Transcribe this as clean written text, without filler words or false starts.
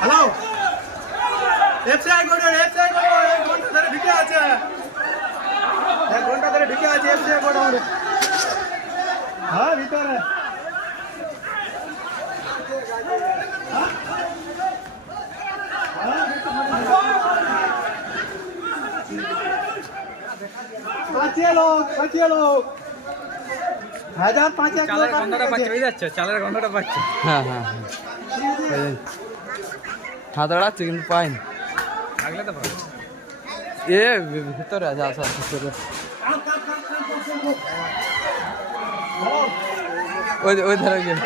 hello FCI কোডের FCI code 1 ঘন্টা ধরে ঢুকে আছে 1 ঘন্টা ধরে ঢুকে আছে এফসিআই কোড আমাদের হ্যাঁ ভিতরে পাঁচিয়ে লোক 1005 চালের গন্ধটা পাচ্ছে বুঝতে যাচ্ছে চালের গন্ধটা পাচ্ছে হ্যাঁ হ্যাঁ হ্যাঁ হাত আড়াচ্ছে কিন্তু পাইনি থাকলে তো পাবে এ ভিতরে আছে আসা ভিতরে ওই ধারে গিয়ে